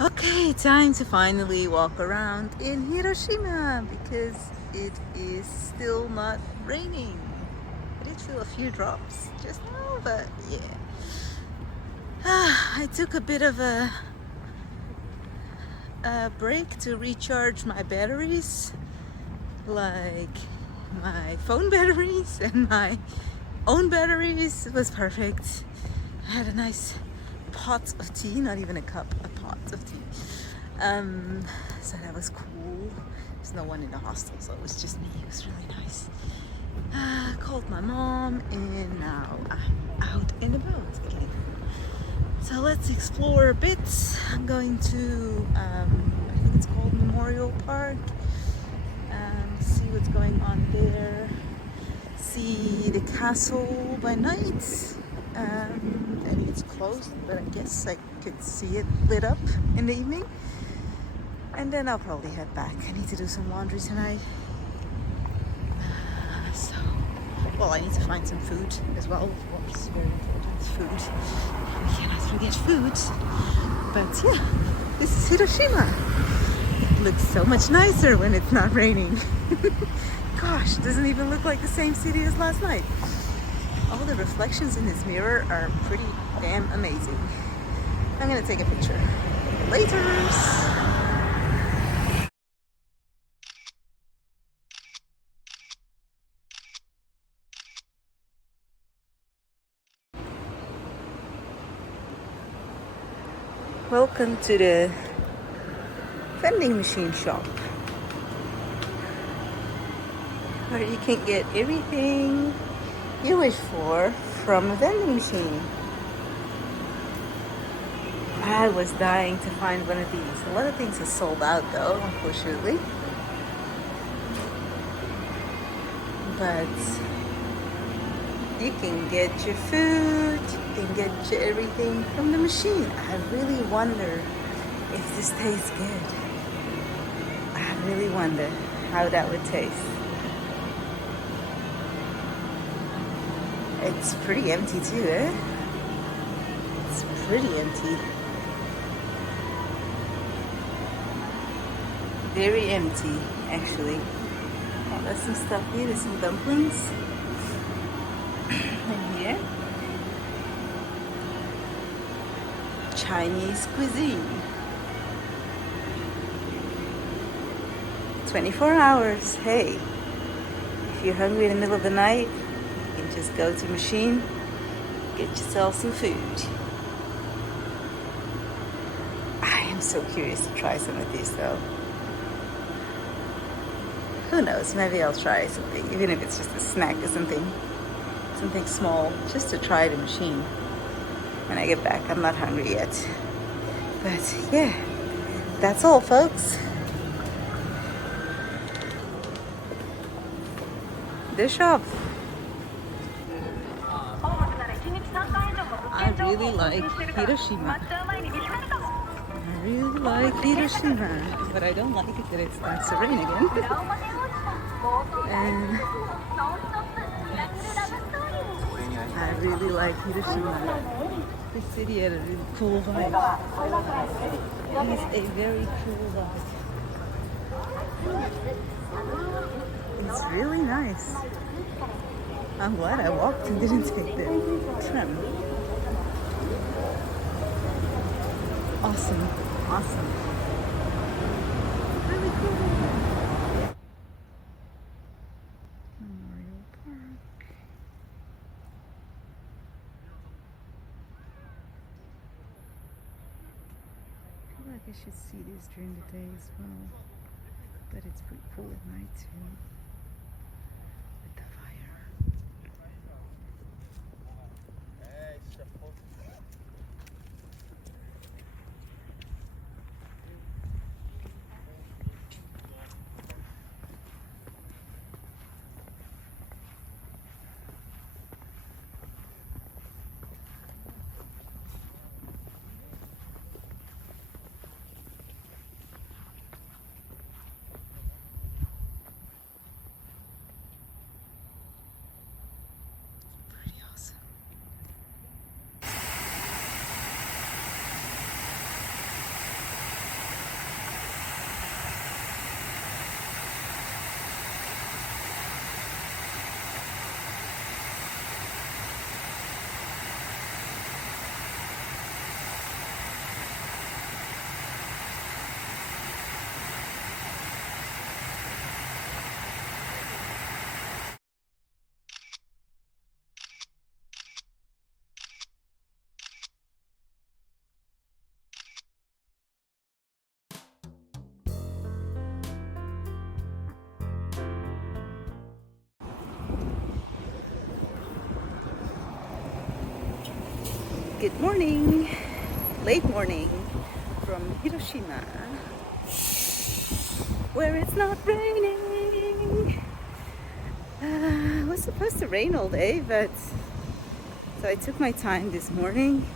Okay, time to finally walk around in Hiroshima because it is still not raining. I did feel a few drops just now, but yeah. I took a bit of a break to recharge my batteries, like my phone batteries and my own batteries. It was perfect. I had a nice pot of tea, not even a cup, a pot of tea. So that was cool. There's no one in the hostel, so it was just me. It was really nice. Called my mom, and now I'm out and about again. So let's explore a bit. I'm going to, I think it's called Memorial Park. See what's going on there. See the castle by night. And it's closed, but I guess I could see it lit up in the evening. And then I'll probably head back. I need to do some laundry tonight. Well, I need to find some food as well, of course. Very important, food. We cannot forget food. But yeah, this is Hiroshima. It looks so much nicer when it's not raining. Gosh, it doesn't even look like the same city as last night. All the reflections in this mirror are pretty damn amazing. I'm gonna take a picture. Laters! Welcome to the vending machine shop, where you can get everything you wish for from a vending machine. I was dying to find one of these. A lot of things are sold out though, unfortunately. But you can get your food, you can get your everything from the machine. I really wonder if this tastes good. I really wonder how that would taste. It's pretty empty too, eh? It's pretty empty. Very empty, actually. Oh, there's some stuff here. There's some dumplings. And here, Chinese cuisine. 24 hours. Hey, if you're hungry in the middle of the night, you can just go to the machine, get yourself some food. I am so curious to try some of these though. Who knows, maybe I'll try something, even if it's just a snack or something small, just to try the machine when I get back. I'm not hungry yet. But yeah, that's all, folks. The shop. I really like Hiroshima. I really like Hiroshima. What I don't like is that it starts to rain again. And I really like Hiroshima. This city had a really cool vibe. It is a very cool vibe. It's really nice. I'm glad I walked and didn't take the tram. Awesome, awesome. Really cool. Memorial Park. I feel like I should see this during the day as well, but it's pretty cool at night too, with the fire. Good morning, late morning from Hiroshima, where it's not raining. It was supposed to rain all day, but so I took my time this morning.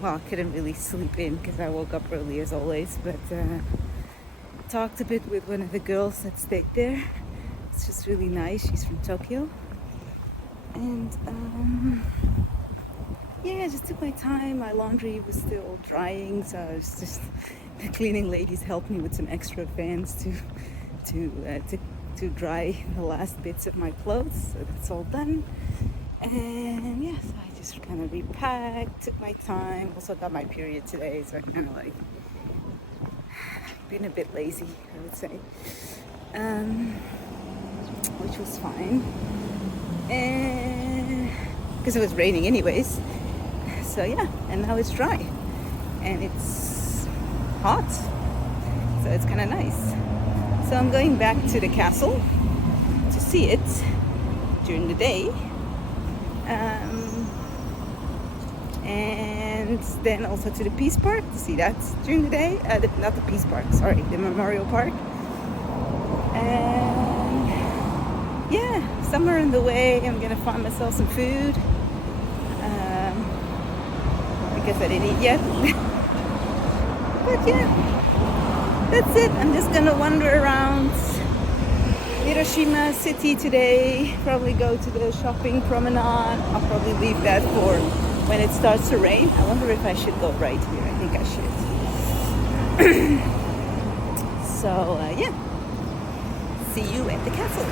Well, I couldn't really sleep in because I woke up early as always, but talked a bit with one of the girls that stayed there. It's just really nice. She's from Tokyo. And yeah, I just took my time. My laundry was still drying, so I was just the cleaning ladies helped me with some extra fans to dry the last bits of my clothes. So that's all done. And yes, I just kind of repacked, took my time. Also got my period today, so I kind of like been a bit lazy, I would say, which was fine. And because it was raining anyways, so yeah, and now it's dry and it's hot, so it's kind of nice. So I'm going back to the castle to see it during the day, and then also to the Peace Park to see that during the day. Not the Peace Park, sorry, the Memorial Park. And yeah, somewhere in the way I'm gonna find myself some food, because I didn't eat yet. But yeah, that's it. I'm just gonna wander around Hiroshima city today, probably go to the shopping promenade. I'll probably leave that for when it starts to rain. I wonder if I should go right here. I think I should. So yeah, see you at the castle.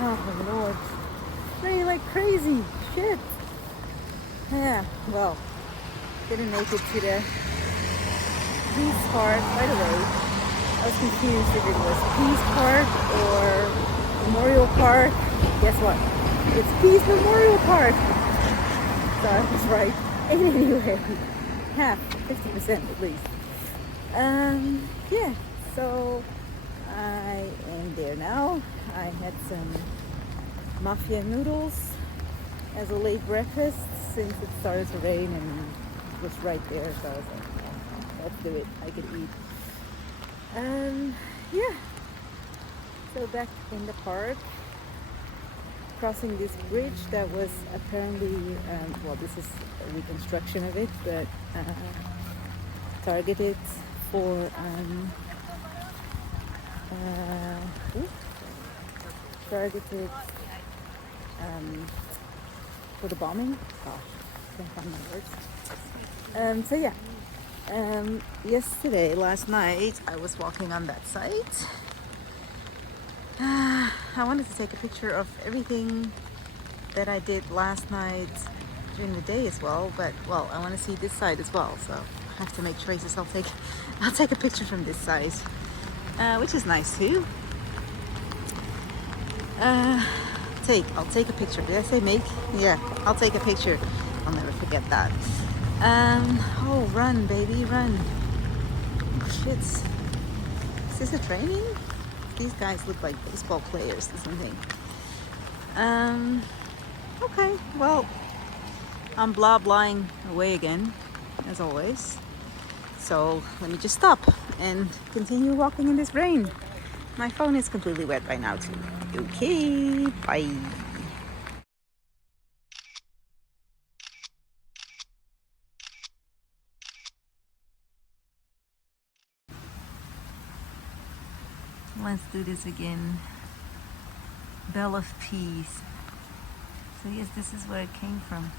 Oh Lord, it's raining like crazy. Shit. Yeah, well, didn't make it to the Peace Park. By the way, I was confused if it was Peace Park or Memorial Park. Guess what? It's Peace Memorial Park. So I was right. And anyway, half, 50% at least. Yeah, so I am there now. I had some mafia noodles as a late breakfast since it started to rain and it was right there, so I was like, yeah, let's do it. I could eat. Yeah, so back in the park, crossing this bridge that was apparently, well, this is a reconstruction of it, but targeted for for the bombing. Gosh, can't find my words. So yeah, last night, I was walking on that site. I wanted to take a picture of everything that I did last night during the day as well, but well, I want to see this side as well, so I have to make choices. I'll take a picture from this side, which is nice too. I'll take a picture. Did I say make? Yeah, I'll take a picture. I'll never forget that. Oh, run, baby, run. Oh, shit. Is this a training? These guys look like baseball players or something. Okay, well, I'm blah-blahing away again, as always. So let me just stop and continue walking in this rain. My phone is completely wet by now too. Okay, bye. Let's do this again. Bell of Peace. So yes, this is where it came from.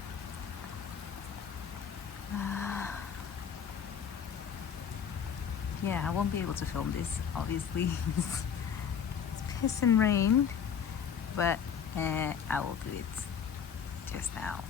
Yeah, I won't be able to film this, obviously. It's piss and rain, but I will do it just now.